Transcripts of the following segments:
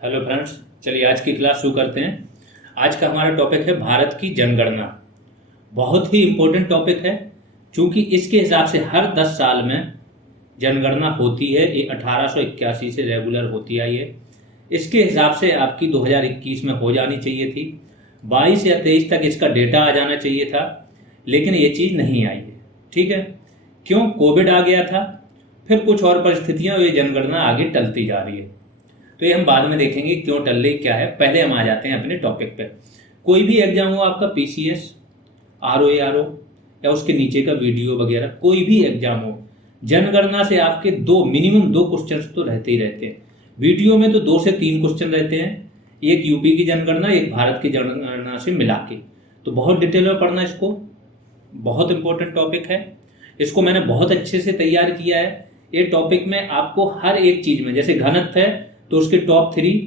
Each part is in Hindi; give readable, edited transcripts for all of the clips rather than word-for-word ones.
हेलो फ्रेंड्स, चलिए आज की क्लास शुरू करते हैं। आज का हमारा टॉपिक है भारत की जनगणना। बहुत ही इम्पोर्टेंट टॉपिक है, क्योंकि इसके हिसाब से हर 10 साल में जनगणना होती है। ये 1881 से रेगुलर होती आई है। इसके हिसाब से आपकी 2021 में हो जानी चाहिए थी। 22 या 23 तक इसका डेटा आ जाना चाहिए था, लेकिन ये चीज़ नहीं आई है। ठीक है, क्यों? कोविड आ गया था, फिर कुछ और परिस्थितियाँ, ये जनगणना आगे टलती जा रही है। तो ये हम बाद में देखेंगे क्यों टल रही क्या है। पहले हम आ जाते हैं अपने टॉपिक पे। कोई भी एग्जाम हो आपका, पीसीएस, आरओ या उसके नीचे का वीडियो वगैरह, कोई भी एग्जाम हो, जनगणना से आपके मिनिमम दो क्वेश्चन तो रहते ही रहते हैं। वीडियो में तो 2 से 3 क्वेश्चन रहते हैं, एक यूपी की जनगणना, एक भारत की जनगणना से मिला के। तो बहुत डिटेल में पढ़ना इसको, बहुत इंपॉर्टेंट टॉपिक है। इसको मैंने बहुत अच्छे से तैयार किया है। ये टॉपिक में आपको हर एक चीज़ में, जैसे घनत्व है तो उसके टॉप 3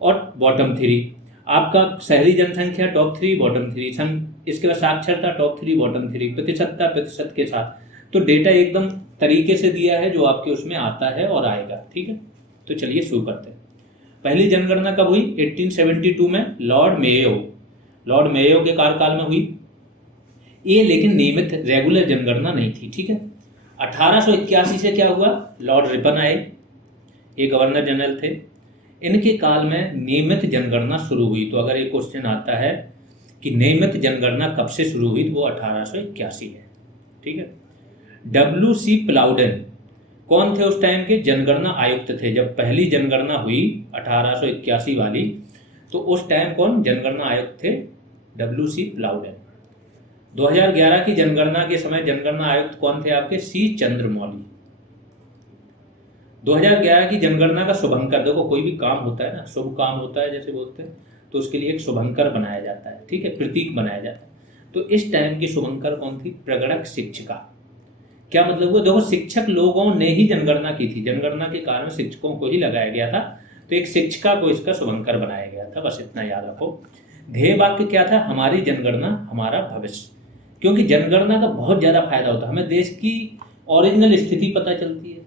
और बॉटम 3, आपका शहरी जनसंख्या टॉप 3 बॉटम 3, इसके बाद साक्षरता टॉप 3 बॉटम 3, प्रतिशत के साथ। तो डेटा एकदम तरीके से दिया है जो आपके उसमें आता है और आएगा। ठीक है, तो चलिए शुरू करते हैं। पहली जनगणना कब हुई? 1872 में लॉर्ड मेयो के कार्यकाल में हुई ये, लेकिन नियमित रेगुलर जनगणना नहीं थी। ठीक है, 1881 से क्या हुआ? लॉर्ड रिपन आए, ये गवर्नर जनरल थे। इनके काल में नियमित जनगणना शुरू हुई। तो अगर एक क्वेश्चन आता है कि नियमित जनगणना कब से शुरू हुई, तो वो 1881 है। ठीक है, WC प्लाउडेन कौन थे उस टाइम के? जनगणना आयुक्त थे। जब पहली जनगणना हुई 1881 वाली, तो उस टाइम कौन जनगणना आयुक्त थे? WC प्लाउडेन। 2011 की जनगणना के समय जनगणना आयुक्त कौन थे आपके? C चंद्रमौली। 2011 की जनगणना का शुभंकर, देखो कोई भी काम होता है ना, शुभ काम होता है जैसे बोलते हैं, तो उसके लिए एक शुभंकर बनाया जाता है। ठीक है, प्रतीक बनाया जाता है। तो इस टाइम की शुभंकर कौन थी? प्रगणक शिक्षिका। क्या मतलब हुआ? देखो, शिक्षक लोगों ने ही जनगणना की थी, जनगणना के कारण शिक्षकों को ही लगाया गया था, तो एक शिक्षिका को इसका शुभंकर बनाया गया था। बस इतना याद रखो। ध्येय वाक्य क्या था? हमारी जनगणना हमारा भविष्य। क्योंकि जनगणना का बहुत ज्यादा फायदा होता है, हमें देश की ओरिजिनल स्थिति पता चलती है।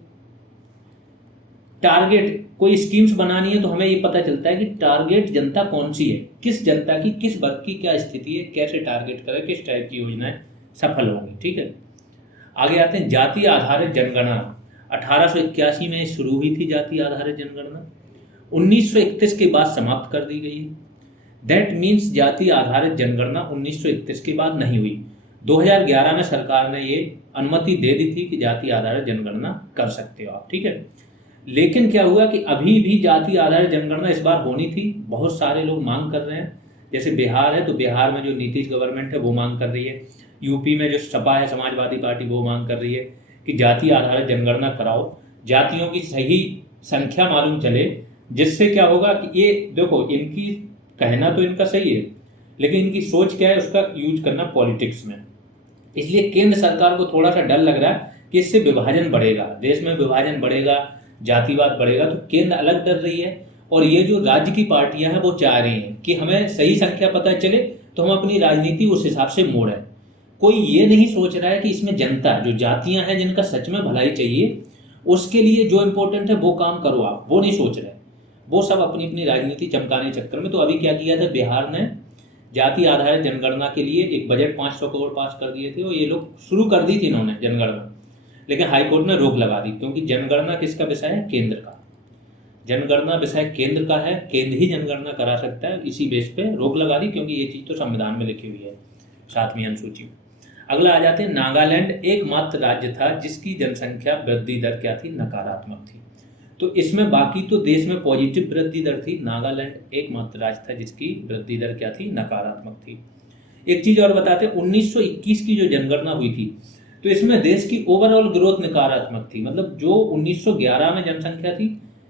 टारगेट, कोई स्कीम्स बनानी है तो हमें ये पता चलता है कि टारगेट जनता कौन सी है, किस जनता की, किस वर्ग की क्या स्थिति है, कैसे टारगेट करें, किस टाइप की योजनाएं सफल होंगी। ठीक है, आगे आते हैं जाति आधारित जनगणना। 1881 में शुरू हुई थी जाति आधारित जनगणना, 1931 के बाद समाप्त कर दी गई है। दैट मीन्स जाति आधारित जनगणना 1931 के बाद नहीं हुई। 2011 में सरकार ने ये अनुमति दे दी थी कि जाति आधारित जनगणना कर सकते हो आप। ठीक है, लेकिन क्या हुआ कि अभी भी जाति आधारित जनगणना इस बार होनी थी। बहुत सारे लोग मांग कर रहे हैं। जैसे बिहार है, तो बिहार में जो नीतीश गवर्नमेंट है वो मांग कर रही है। यूपी में जो सपा है, समाजवादी पार्टी, वो मांग कर रही है कि जाति आधारित जनगणना कराओ, जातियों की सही संख्या मालूम चले। जिससे क्या होगा कि ये देखो, इनकी कहना तो इनका सही है, लेकिन इनकी सोच क्या है, उसका यूज करना पॉलिटिक्स में। इसलिए केंद्र सरकार को थोड़ा सा डर लग रहा है कि इससे विभाजन बढ़ेगा, देश में विभाजन बढ़ेगा, जातिवाद बढ़ेगा। तो केंद्र अलग डर रही है, और ये जो राज्य की पार्टियां हैं वो चाह रही हैं कि हमें सही संख्या पता चले तो हम अपनी राजनीति उस हिसाब से मोड़ें। कोई ये नहीं सोच रहा है कि इसमें जनता, जो जातियां हैं जिनका सच में भलाई चाहिए, उसके लिए जो इम्पोर्टेंट है वो काम करो आप, वो नहीं सोच रहे। वो सब अपनी अपनी राजनीति चमकाने चक्कर में। तो अभी क्या किया था, बिहार ने जाति आधारित जनगणना के लिए एक बजट 500 करोड़ पास कर दिए थे, और ये लोग शुरू कर दी थी इन्होंने जनगणना, लेकिन हाईकोर्ट ने रोक लगा दी। क्योंकि जनगणना किसका विषय है? केंद्र का। जनगणना विषय केंद्र का है, केंद्र ही जनगणना करा सकता है। इसी बेस पे रोक लगा दी, क्योंकि ये चीज तो संविधान में लिखी हुई है, 7वीं अनुसूची में। अगला आ जाते हैं, नागालैंड एकमात्र राज्य था जिसकी जनसंख्या वृद्धि दर क्या थी? नकारात्मक थी। तो इसमें बाकी तो देश में पॉजिटिव वृद्धि दर थी, नागालैंड एकमात्र राज्य था जिसकी वृद्धि दर क्या थी? नकारात्मक थी। एक चीज और बताते हैं, 1921 की जो जनगणना हुई थी, तो इसमें देश की ओवरऑल ग्रोथ नकारात्मक थी। मतलब जो 1911 में जनसंख्या थी,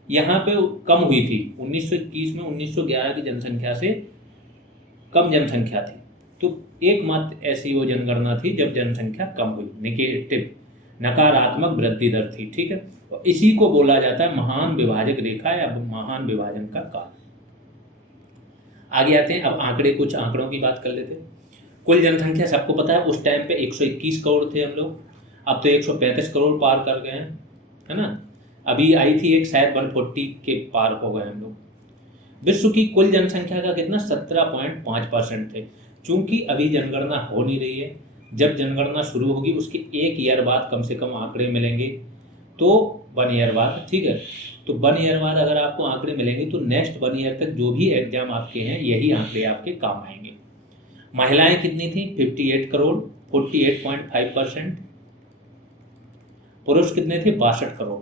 यहाँ पे कम हुई थी। 1921 में 1911 की जनसंख्या से कम जनसंख्या थी। तो एकमात्र ऐसी वो जनगणना थी जब जनसंख्या कम हुई, नेगेटिव, नकारात्मक वृद्धि दर थी। ठीक है, और इसी को बोला जाता है महान विभाजक रेखा या महान विभाजन का काल। आगे आते हैं, अब कुछ आंकड़ों की बात कर लेते हैं। कुल जनसंख्या सबको पता है, उस टाइम पे 121 करोड़ थे हम लोग, अब तो 135 करोड़ पार कर गए हैं, है ना। अभी आई थी एक, शायद 140 के पार हो गए हम लोग। विश्व की कुल जनसंख्या का कितना 17.5% थे। चूंकि अभी जनगणना हो नहीं रही है, जब जनगणना शुरू होगी उसके 1 ईयर बाद कम से कम आंकड़े मिलेंगे, तो 1 ईयर बाद, ठीक है। तो 1 ईयर बाद अगर आपको आंकड़े मिलेंगे तो नेक्स्ट 1 ईयर तक जो भी एग्जाम आपके हैं यही आंकड़े आपके काम आएंगे। महिलाएं कितनी थी? 58 करोड़, 48.5%। पुरुष कितने थे? 62 करोड़,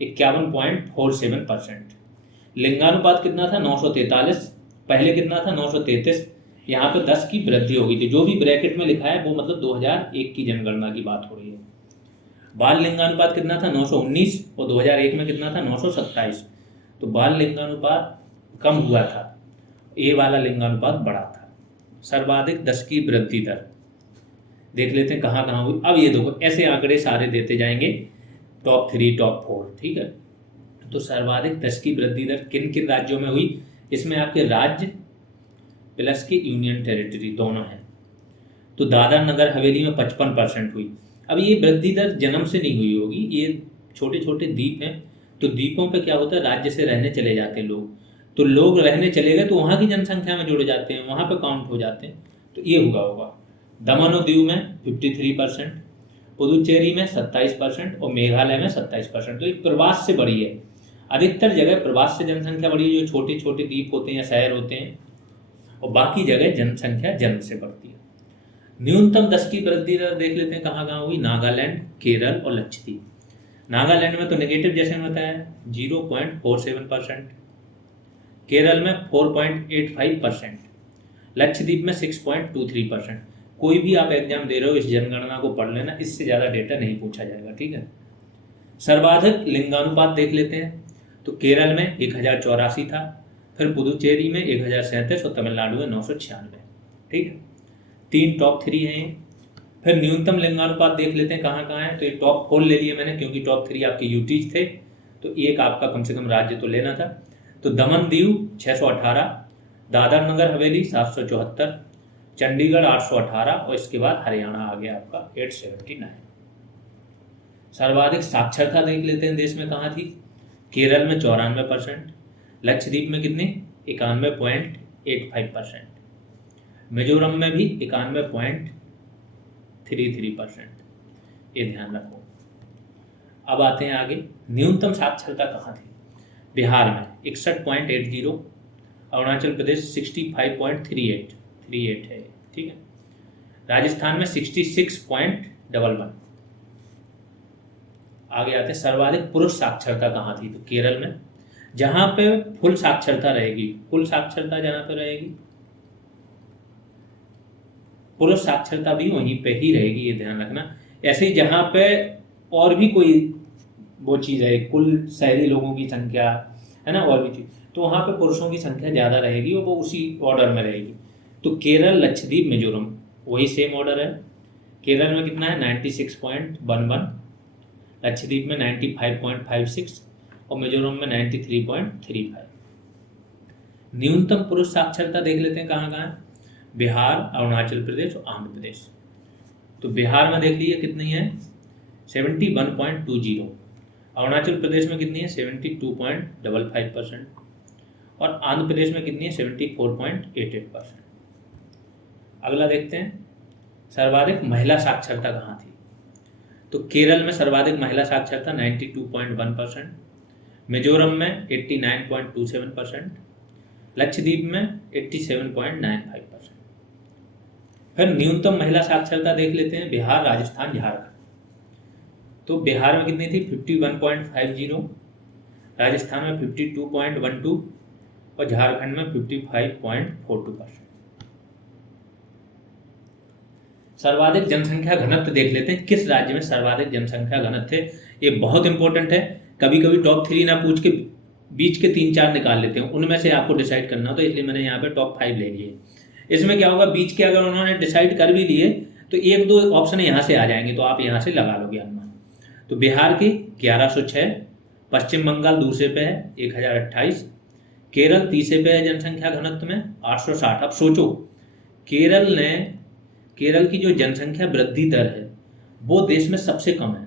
51.47%। लिंगानुपात कितना था? 943। पहले कितना था? 933। यहाँ पे 10 की वृद्धि हो गई थी। जो भी ब्रैकेट में लिखा है वो मतलब 2001 की जनगणना की बात हो रही है। बाल लिंगानुपात कितना था? 919, और 2001 में कितना था? 927। तो बाल लिंगानुपात कम हुआ था, ए वाला लिंगानुपात बढ़ा था। सर्वाधिक 10 की वृद्धि दर देख लेते हैं कहाँ कहाँ हुई। अब ये देखो, ऐसे आंकड़े सारे देते जाएंगे, टॉप 3 टॉप 4, ठीक है। तो सर्वाधिक 10 की वृद्धि दर किन किन राज्यों में हुई? इसमें आपके राज्य प्लस के यूनियन टेरिटरी दोनों हैं। तो दादर नगर हवेली में 55% हुई। अब ये वृद्धि दर जन्म से नहीं हुई होगी, ये छोटे छोटे द्वीप हैं। तो द्वीपों पे क्या होता है, राज्य से रहने चले जाते हैं लोग, तो लोग रहने चले गए तो वहाँ की जनसंख्या में जुड़ जाते हैं, वहाँ पे काउंट हो जाते हैं, तो ये हुआ होगा। दमन और दीव में 53%, पुदुचेरी में 27% और मेघालय में 27%। तो एक प्रवास से बढ़ी है, अधिकतर जगह प्रवास से जनसंख्या बढ़ी है, जो छोटे छोटे द्वीप होते हैं या शहर होते हैं, और बाकी जगह जनसंख्या जन्म से बढ़ती है। न्यूनतम 10 की वृद्धि दर देख लेते हैं कहाँ कहाँ हुई। नागालैंड, केरल और लक्षद्वीप। नागालैंड में तो नेगेटिव जैसे मैंने बताया 0.47%, केरल में 4.85%, लक्षद्वीप में 6.23%। कोई भी आप एग्जाम दे रहे हो इस जनगणना को पढ़ लेना, इससे ज़्यादा डेटा नहीं पूछा जाएगा, ठीक है। सर्वाधिक लिंगानुपात देख लेते हैं, तो केरल में 1084 था, फिर पुदुचेरी में 1037 और तमिलनाडु में 996, ठीक है। 3 टॉप 3 हैं। फिर न्यूनतम लिंगानुपात देख लेते हैं कहाँ कहाँ है। तो ये टॉप 4 ले लिए मैंने, क्योंकि टॉप 3 आपके यूटीज थे, तो एक आपका कम से कम राज्य तो लेना था। तो दमन दीव 618, दादर नगर हवेली 774, चंडीगढ़ 818, और इसके बाद हरियाणा आ गया आपका 879। सर्वाधिक साक्षरता देख लेते हैं देश में कहाँ थी। केरल में 94%, लक्षद्वीप में कितने? 91.85%, मिजोरम में भी 91.33%। ये ध्यान रखो। अब आते हैं आगे, न्यूनतम साक्षरता कहाँ थी। बिहार में 61.80, अरुणाचल प्रदेश 65.38 है, ठीक है। राजस्थान में 66.11। आगे आते हैं, सर्वाधिक पुरुष साक्षरता कहाँ थी। तो केरल में, जहाँ पे फुल साक्षरता रहेगी, कुल साक्षरता जहाँ पे रहेगी, पुरुष साक्षरता भी वहीं पे ही रहेगी, ये ध्यान रखना। ऐसे ही जहाँ पे और भी कोई वो चीज़ है, कुल शहरी लोगों की संख्या है ना, और भी चीज़, तो वहाँ पे पुरुषों की संख्या ज़्यादा रहेगी और वो उसी ऑर्डर में रहेगी। तो केरल, लक्षद्वीप, मिजोरम वही सेम ऑर्डर है। केरल में कितना है? 96.11, लक्षद्वीप में 95.56 और मिजोरम में 93.35। न्यूनतम पुरुष साक्षरता देख लेते हैं कहाँ कहाँ है। बिहार, अरुणाचल प्रदेश और आंध्र प्रदेश। तो बिहार में देख लीजिए कितनी है, 71.20, अरुणाचल प्रदेश में कितनी है, 72.55%, और आंध्र प्रदेश में कितनी है, 74.88%। अगला देखते हैं, सर्वाधिक महिला साक्षरता कहाँ थी। तो केरल में सर्वाधिक महिला साक्षरता 92.1%, मिजोरम में 89.27%, लक्षद्वीप में 87.95%। फिर न्यूनतम महिला साक्षरता देख लेते हैं, बिहार, राजस्थान, झारखंड। तो बिहार में कितनी थी, 51.50, राजस्थान में 52.12 और झारखंड में 55.42%। सर्वाधिक जनसंख्या घनत्व देख लेते हैं, किस राज्य में सर्वाधिक जनसंख्या घनत्व है। ये बहुत इंपॉर्टेंट है, कभी कभी टॉप 3 ना पूछ के बीच के 3-4 निकाल लेते हैं, उनमें से आपको डिसाइड करना, तो इसलिए मैंने यहाँ पे टॉप 5 ले लिए। इसमें क्या होगा, बीच के अगर उन्होंने डिसाइड कर भी लिए तो 1-2 ऑप्शन यहाँ से आ जाएंगे, तो आप यहाँ से लगा लोगे अनुमान। तो बिहार की 1106, पश्चिम बंगाल दूसरे पे है 1028, केरल तीसरे पे है जनसंख्या घनत्व में 860। अब सोचो, केरल की जो जनसंख्या वृद्धि दर है वो देश में सबसे कम है।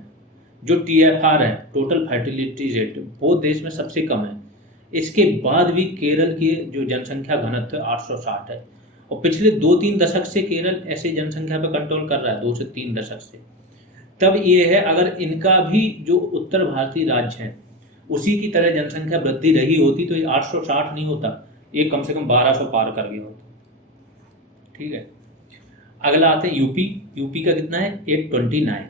जो TFR है, टोटल फर्टिलिटी रेट, वो देश में सबसे कम है। इसके बाद भी केरल की जो जनसंख्या घनत्व है 860 है, और पिछले 2-3 दशक से केरल ऐसे जनसंख्या पर कंट्रोल कर रहा है, 2 से 3 दशक से। तब ये है, अगर इनका भी जो उत्तर भारतीय राज्य हैं उसी की तरह जनसंख्या वृद्धि रही होती तो ये 860 नहीं होता, ये कम से कम 1200 पार कर गया होता। ठीक है, अगला आते हैं यूपी। यूपी का कितना है 829,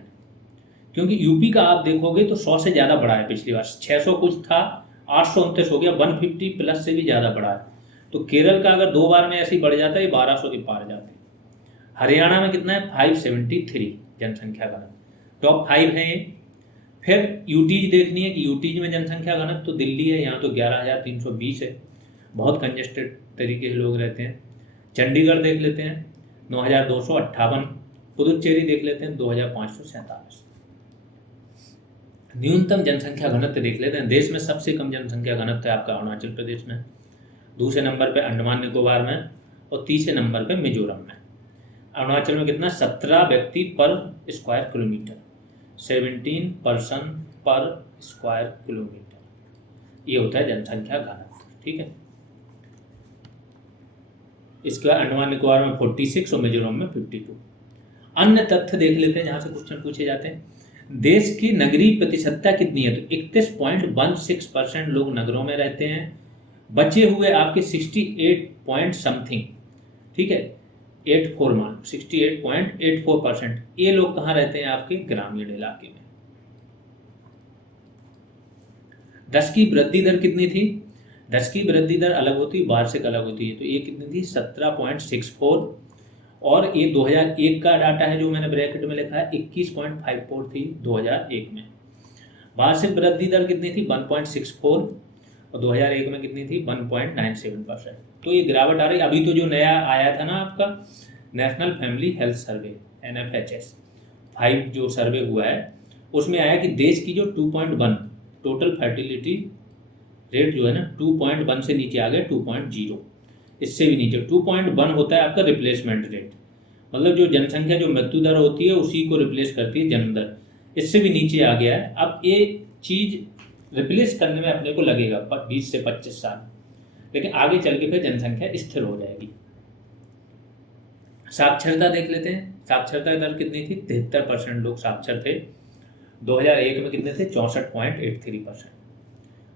क्योंकि यूपी का आप देखोगे तो 100 से ज़्यादा बढ़ा है। पिछली बार 600 कुछ था, 829 हो गया, 150 प्लस से भी ज़्यादा बढ़ा है। तो केरल का अगर 2 बार में ऐसे ही बढ़ जाता है, ये 1200 के पार जाते हैं। हरियाणा में कितना है 573 जनसंख्या घनत्व, टॉप 5 है ये। फिर यूटीज देखनी है कि यूटीज में जनसंख्या घनत्व तो दिल्ली है, यहाँ तो 11,320 है, बहुत कंजेस्टेड तरीके से लोग रहते हैं। चंडीगढ़ देख लेते हैं 9,258, पुदुचेरी देख लेते हैं 2,547। न्यूनतम जनसंख्या घनत्व देख लेते हैं। देश में सबसे कम जनसंख्या घनत्व है आपका अरुणाचल प्रदेश में, दूसरे नंबर पे अंडमान निकोबार में, और तीसरे नंबर पे मिजोरम में। अरुणाचल में कितना 17 व्यक्ति पर स्क्वायर किलोमीटर, 17 पर्सन पर स्क्वायर किलोमीटर, ये होता है जनसंख्या घनत्व। ठीक है, इसके बाद अंडमान निकोबार में 46 और मिजोरम में 52। अन्य तथ्य देख लेते हैं जहाँ से क्वेश्चन पूछे जाते हैं। देश की नगरीय प्रतिशतता कितनी है, तो 31.16% लोग नगरों में रहते हैं, बचे हुए आपके 68 पॉइंट समथिंग, ठीक है 84 मान 68.84%, ये लोग कहाँ रहते हैं आपके ग्रामीण इलाके में। 10 की वृद्धि दर कितनी थी, 10 की वृद्धि दर अलग होती है, वार्षिक अलग होती है, तो ये कितनी थी 17.64, और ये 2001 का डाटा है जो मैंने ब्रैकेट में लिखा है, 21.54 थी 2001 में। वार्षिक वृद्धि दर कितनी थी 1.64, और 2001 में कितनी थी 1.97%। तो ये गिरावट आ रही। अभी तो जो नया आया था ना आपका national family health survey NFHS 5 जो सर्वे हुआ है, उसमें आया कि देश की जो 2.1 टोटल फर्टिलिटी रेट जो है ना 2.1 से नीचे आ गया 2.0, इससे भी नीचे 2.1 होता है आपका रिप्लेसमेंट रेट, मतलब जो जनसंख्या जो मृत्यु दर होती है उसी को रिप्लेस करती है जन्म दर, इससे भी नीचे आ गया है। अब ये चीज़ रिप्लेस करने में अपने को लगेगा 20 से 25 साल, लेकिन आगे चल के फिर जनसंख्या स्थिर हो जाएगी। साक्षरता देख लेते हैं। साक्षरता दर कितनी थी 73% लोग साक्षर थे, 2001 में कितने थे 64.83%।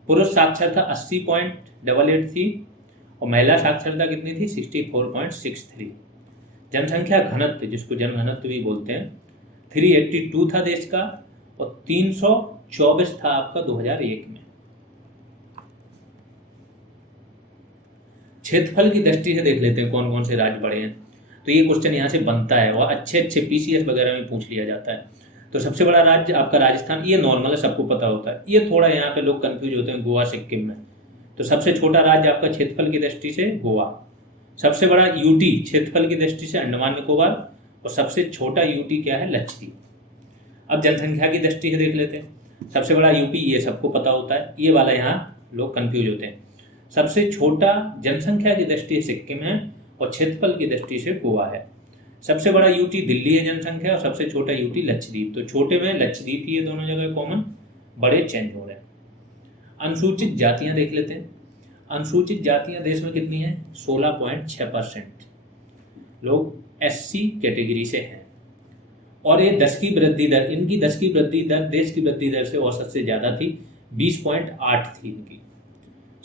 पुरुष साक्षरता 80.88 थी, और महिला साक्षरता कितनी थी 64.63। जनसंख्या घनत्व जिसको जनघनत्व भी बोलते हैं 382 था देश का, और 324 था आपका 2001 में। क्षेत्रफल की दृष्टि से देख लेते हैं कौन कौन से राज्य बड़े हैं, तो ये क्वेश्चन यहाँ से बनता है और अच्छे PCS वगैरह में पूछ लिया जाता है। तो सबसे बड़ा राज्य आपका राजस्थान, ये नॉर्मल है, सबको पता होता है। ये थोड़ा यहाँ पे लोग कंफ्यूज होते हैं गोवा सिक्किम में। तो सबसे छोटा राज्य आपका क्षेत्रफल की दृष्टि से गोवा, सबसे बड़ा यूटी क्षेत्रफल की दृष्टि से अंडमान निकोबार, और सबसे छोटा यूटी क्या है लक्षद्वीप। अब जनसंख्या की दृष्टि से देख लेते हैं। सबसे बड़ा यूपी, ये सबको पता होता है, ये वाला यहाँ लोग कंफ्यूज होते हैं। सबसे छोटा जनसंख्या की दृष्टि से सिक्किम है, और क्षेत्रफल की दृष्टि से गोवा है। सबसे बड़ा यूटी दिल्ली है जनसंख्या, और सबसे छोटा यूटी लक्षद्वीप। तो छोटे में लक्षद्वीप ही ये दोनों जगह कॉमन, बड़े चेंज हो रहे हैं। अनुसूचित जातियां देख लेते हैं। अनुसूचित जातियां देश में कितनी हैं 16.6% लोग SC कैटेगरी से हैं, और ये 10 की वृद्धि दर, इनकी 10 की वृद्धि दर देश की वृद्धि दर से औसत से ज़्यादा थी, 20.8 थी इनकी।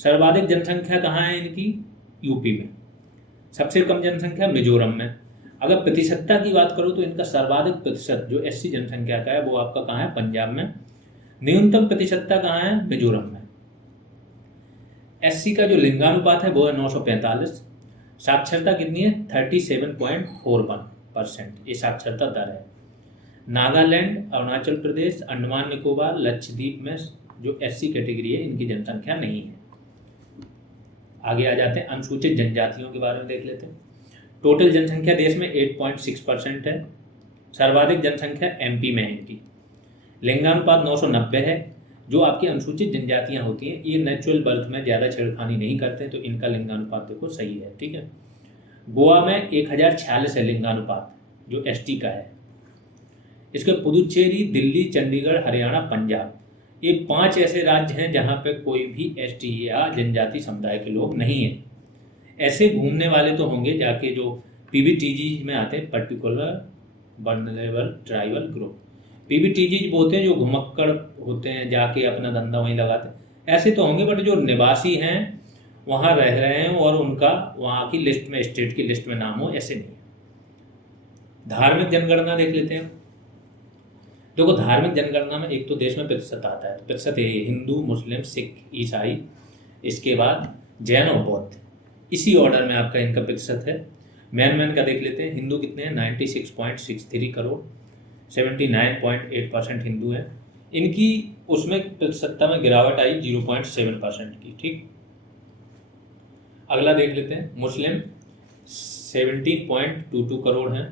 सर्वाधिक जनसंख्या कहाँ है इनकी यूपी में, सबसे कम जनसंख्या मिजोरम में। अगर प्रतिशतता की बात करो तो इनका सर्वाधिक प्रतिशत जो SC जनसंख्या का है वो आपका कहाँ है पंजाब में। न्यूनतम प्रतिशतता कहाँ है मिजोरम में। SC का जो लिंगानुपात है वो है 945। साक्षरता कितनी है 37.41%, ये साक्षरता दर है। नागालैंड, अरुणाचल प्रदेश, अंडमान निकोबार, लक्षद्वीप में जो SC कैटेगरी है इनकी जनसंख्या नहीं है। आगे आ जाते हैं अनुसूचित जनजातियों के बारे में देख लेते हैं। टोटल जनसंख्या देश में 8.6% है। सर्वाधिक जनसंख्या MP में है इनकी। लिंगानुपात 990 है। जो आपकी अनुसूचित जनजातियां होती हैं ये नेचुरल बर्थ में ज़्यादा छेड़खानी नहीं करते, तो इनका लिंगानुपात देखो सही है, ठीक है। गोवा में 1046 है लिंगानुपात जो ST का है। इसके पुदुचेरी, दिल्ली, चंडीगढ़, हरियाणा, पंजाब, ये 5 ऐसे राज्य हैं जहाँ पे कोई भी एसटी या जनजाति समुदाय के लोग नहीं हैं। ऐसे घूमने वाले तो होंगे जाके जो पीबीटीजी में आते हैं, पर्टिकुलर वल्नरेबल ट्राइबल ग्रुप। पीबीटीजी बोलते हैं जो घुमक्कड़ होते हैं, जाके अपना धंधा वहीं लगाते हैं, ऐसे तो होंगे। बट जो निवासी हैं, वहाँ रह रहे हैं और उनका वहाँ की लिस्ट में, स्टेट की लिस्ट में नाम हो, ऐसे नहीं है। धार्मिक जनगणना देख लेते हैं। देखो, धार्मिक जनगणना में एक तो देश में प्रतिशत आता है, तो प्रतिशत ये हिंदू, मुस्लिम, सिख, ईसाई, इसके बाद जैन और बौद्ध, इसी ऑर्डर में आपका इनका प्रतिशत है। मैन का देख लेते हैं। हिंदू कितने हैं? 96.63 करोड़, 79.8% हिंदू हैं। इनकी उसमें प्रतिशतता में गिरावट आई 0.7% की। ठीक, अगला देख लेते हैं। मुस्लिम 17.22 करोड़ हैं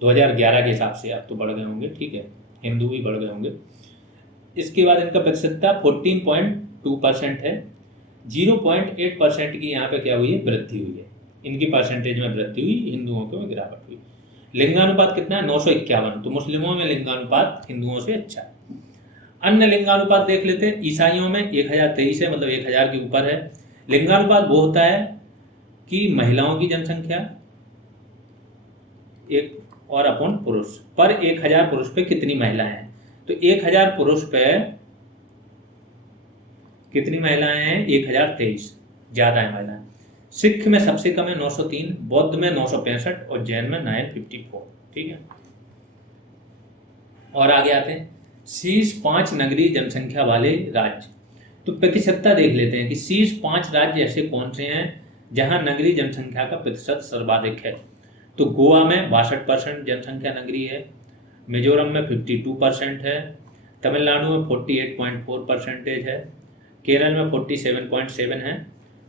2011 के हिसाब से, अब तो बढ़ गए होंगे। ठीक है, हिंदू भी बढ़ गए होंगे। इसके बाद इनका प्रतिशतता 14.2% है। 0.8% की यहाँ पे क्या हुई है? वृद्धि हुई है। इनकी परसेंटेज में वृद्धि हुई, हिंदुओं को में गिरावट हुई। लिंगानुपात कितना है? 951। तो मुस्लिमों में लिंगानुपात हिंदुओं से अच्छा है। अन्य लिंगानुपात देख लेते हैं। ईसाइयों में 1023 है, मतलब 1000 के ऊपर है। लिंगानुपात वो होता है कि महिलाओं की जनसंख्या एक और अपन पुरुष पर 1000 पुरुष पे कितनी महिलाएं हैं। तो 1000 पुरुष पे कितनी महिलाएं हैं? 1023, ज़्यादा है महिलाएं। सिख में सबसे कम है 903, बौद्ध में 965 और जैन में 954। ठीक है, और आगे आते हैं शीर्ष 5 नगरीय जनसंख्या वाले राज्य। तो प्रतिशतता देख लेते हैं कि शीर्ष 5 राज्य ऐसे कौन से हैं जहां नगरीय जनसंख्या का प्रतिशत सर्वाधिक है। तो गोवा में 62% जनसंख्या नगरीय है, मिजोरम में 52% है, तमिलनाडु में 48.4% है, केरल में 47.7 है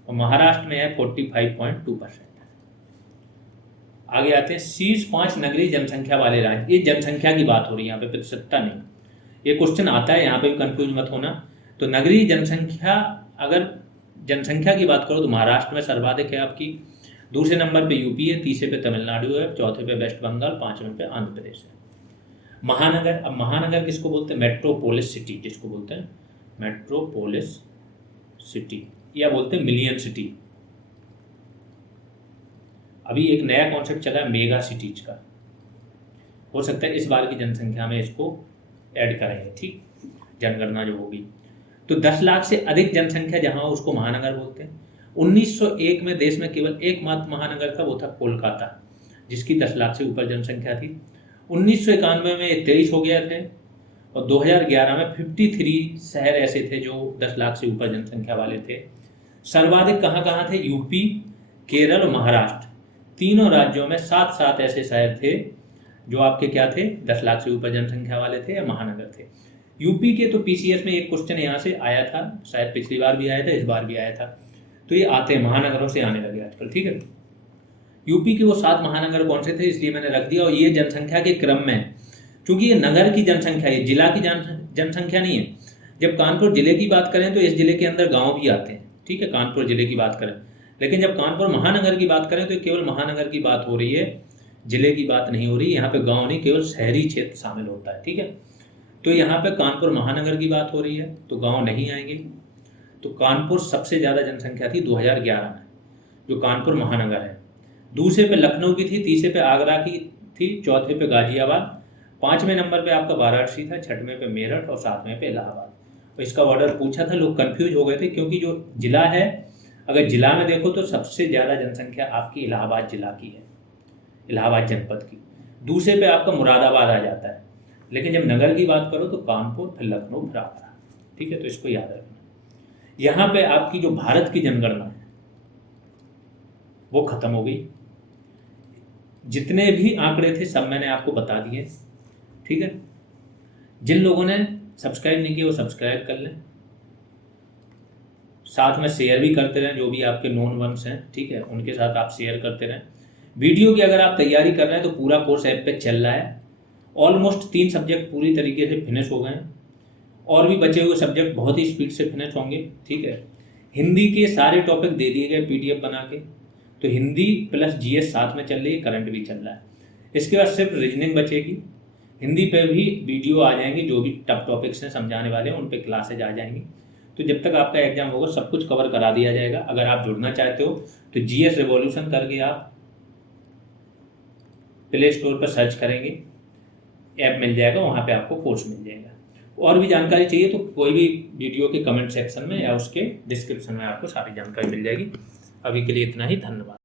और महाराष्ट्र में है 45.2%। आगे आते हैं शीर्ष 5 नगरीय जनसंख्या वाले राज्य। ये जनसंख्या की बात हो रही है, यहाँ पे प्रतिशतता नहीं। ये क्वेश्चन आता है, यहाँ पे भी कंफ्यूज मत होना। तो नगरीय जनसंख्या, अगर जनसंख्या की बात करो तो महाराष्ट्र में सर्वाधिक है आपकी, दूसरे नंबर पे यूपी है, तीसरे पे तमिलनाडु है, चौथे पे वेस्ट बंगाल, पांचवें पे आंध्र प्रदेश है। महानगर, अब महानगर किसको बोलते हैं? मेट्रोपोलिस सिटी जिसको बोलते हैं, मेट्रोपोलिस सिटी या बोलते हैं मिलियन सिटी। अभी एक नया कॉन्सेप्ट चला है मेगा सिटीज का, हो सकता है इस बार की जनसंख्या में इसको ऐड करेंगे। ठीक, जनगणना जो होगी तो 10 लाख से अधिक जनसंख्या जहां हो उसको महानगर बोलते हैं। 1901 में देश में केवल एकमात्र महानगर था, वो था कोलकाता, जिसकी 10 लाख से ऊपर जनसंख्या थी। 1991 में ये 23 हो गया थे और 2011 में 53 शहर ऐसे थे जो 10 लाख से ऊपर जनसंख्या वाले थे। सर्वाधिक कहाँ थे? यूपी, केरल और महाराष्ट्र, तीनों राज्यों में 7 ऐसे शहर थे जो आपके क्या थे? 10 लाख से ऊपर जनसंख्या वाले थे या महानगर थे। यूपी के तो पीसीएस में एक क्वेश्चन यहाँ से आया था, शायद पिछली बार भी आया था, इस बार भी आया था। तो ये आते हैं, महानगरों से आने लगे आजकल। ठीक है, यूपी के वो 7 महानगर कौन से थे इसलिए मैंने रख दिया, और ये जनसंख्या के क्रम में, क्योंकि ये नगर की जनसंख्या है, जिला की जनसंख्या नहीं है। जब कानपुर जिले की बात करें तो इस जिले के अंदर गाँव भी आते हैं। ठीक है, कानपुर जिले की बात करें, लेकिन जब कानपुर महानगर की बात करें तो केवल महानगर की बात हो रही है, जिले की बात नहीं हो रही। यहाँ पे गांव नहीं, केवल शहरी क्षेत्र शामिल होता है। ठीक है, तो यहाँ पे कानपुर महानगर की बात हो रही है तो गांव नहीं आएंगे। तो कानपुर सबसे ज़्यादा जनसंख्या थी 2011 में, जो कानपुर महानगर है। दूसरे पे लखनऊ की थी, तीसरे पे आगरा की थी, चौथे पे गाजियाबाद, 5वें नंबर पे आपका वाराणसी था, 6वें पे मेरठ और 7वें पे इलाहाबाद। और इसका ऑर्डर पूछा था, लोग कंफ्यूज हो गए थे, क्योंकि जो जिला है, अगर जिला में देखो तो सबसे ज़्यादा जनसंख्या आपकी इलाहाबाद जिला की है, इलाहाबाद जनपद की। दूसरे पे आपका मुरादाबाद आ जाता है, लेकिन जब नगर की बात करो तो कानपुर, फिर लखनऊ, फिर आगरा। ठीक है, तो इसको याद रखना। यहाँ पे आपकी जो भारत की जनगणना है वो खत्म हो गई। जितने भी आंकड़े थे सब मैंने आपको बता दिए। ठीक है, जिन लोगों ने सब्सक्राइब नहीं किया वो सब्सक्राइब कर लें, साथ में शेयर भी करते रहें, जो भी आपके नोन वंस हैं। ठीक है, उनके साथ आप शेयर करते रहें। वीडियो की अगर आप तैयारी कर रहे हैं तो पूरा कोर्स ऐप पे चल रहा है। ऑलमोस्ट 3 सब्जेक्ट पूरी तरीके से फिनिश हो गए हैं, और भी बचे हुए सब्जेक्ट बहुत ही स्पीड से फिनिश होंगे। ठीक है, हिंदी के सारे टॉपिक दे दिए गए PDF बना के, तो हिंदी प्लस GS साथ में चल रही है, करंट भी चल रहा है। इसके बाद सिर्फ रीजनिंग बचेगी, हिंदी पे भी वीडियो आ जाएंगे, जो भी टफ टॉपिक्स हैं समझाने वाले हैं उन पे क्लासेज आ जाएंगी। तो जब तक आपका एग्जाम होगा सब कुछ कवर करा दिया जाएगा। अगर आप जुड़ना चाहते हो तो जीएस रिवॉल्यूशन करके आप प्ले स्टोर पर सर्च करेंगे, ऐप मिल जाएगा, वहाँ पे आपको कोर्स मिल जाएगा। और भी जानकारी चाहिए तो कोई भी वीडियो के कमेंट सेक्शन में या उसके डिस्क्रिप्शन में आपको सारी जानकारी मिल जाएगी। अभी के लिए इतना ही, धन्यवाद।